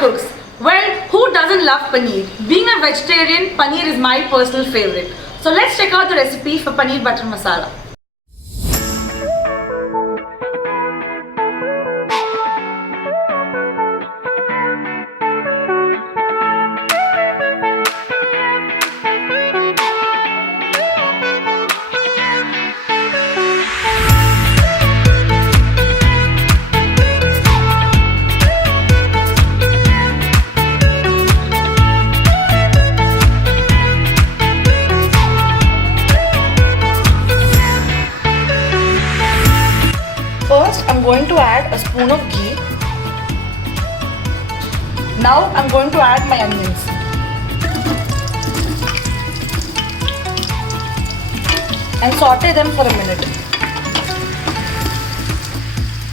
cooks. Well, who doesn't love paneer? Being a vegetarian, paneer is my personal favorite. So let's check out the recipe for paneer butter masala. First, I'm going to add a spoon of ghee. Now, I'm going to add my onions. And saute them for a minute.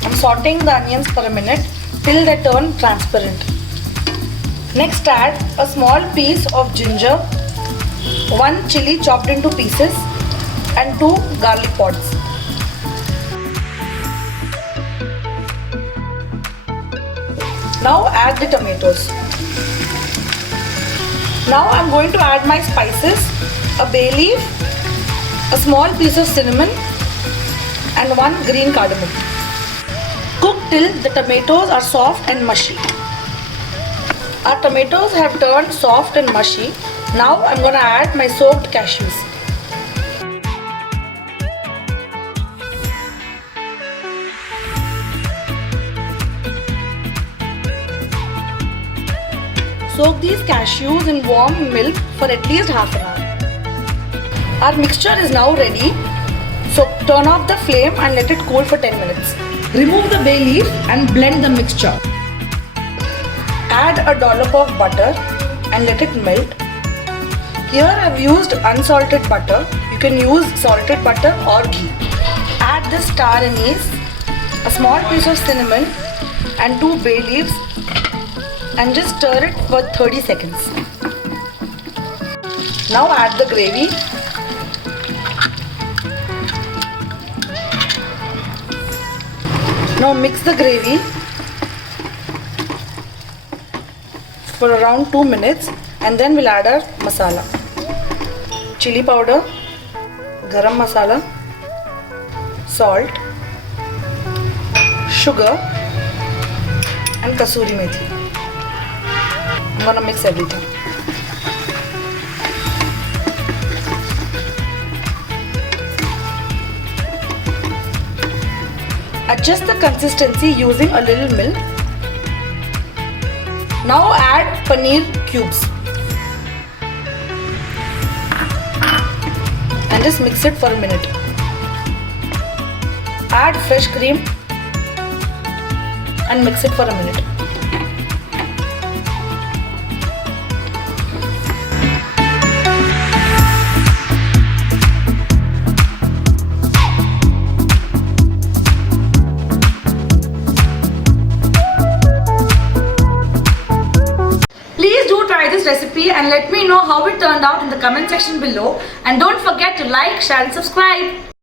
I'm sauteing the onions for a minute till they turn transparent. Next, add a small piece of ginger, 1 chili chopped into pieces, and 2 garlic pods. Now add the tomatoes. Now I'm going to add my spices, a bay leaf, a small piece of cinnamon and 1 green cardamom. Cook till the tomatoes are soft and mushy. Our tomatoes have turned soft and mushy. Now I'm going to add my soaked cashews. Soak these cashews in warm milk for at least half an hour. Our mixture is now ready. So turn off the flame and let it cool for 10 minutes. Remove the bay leaf and blend the mixture. Add a dollop of butter and let it melt. Here I've used unsalted butter. You can use salted butter or ghee. Add the star anise, a small piece of cinnamon and 2 bay leaves, and just stir it for 30 seconds. Now add the gravy. Now mix the gravy for around 2 minutes and then we'll add our masala. Chili powder, garam masala, salt, sugar and kasuri methi. I'm gonna mix everything. Adjust the consistency using a little milk. Now add paneer cubes and just mix it for a minute. Add fresh cream and mix it for a minute. Try this recipe and let me know how it turned out in the comment section below, and don't forget to like, share and subscribe.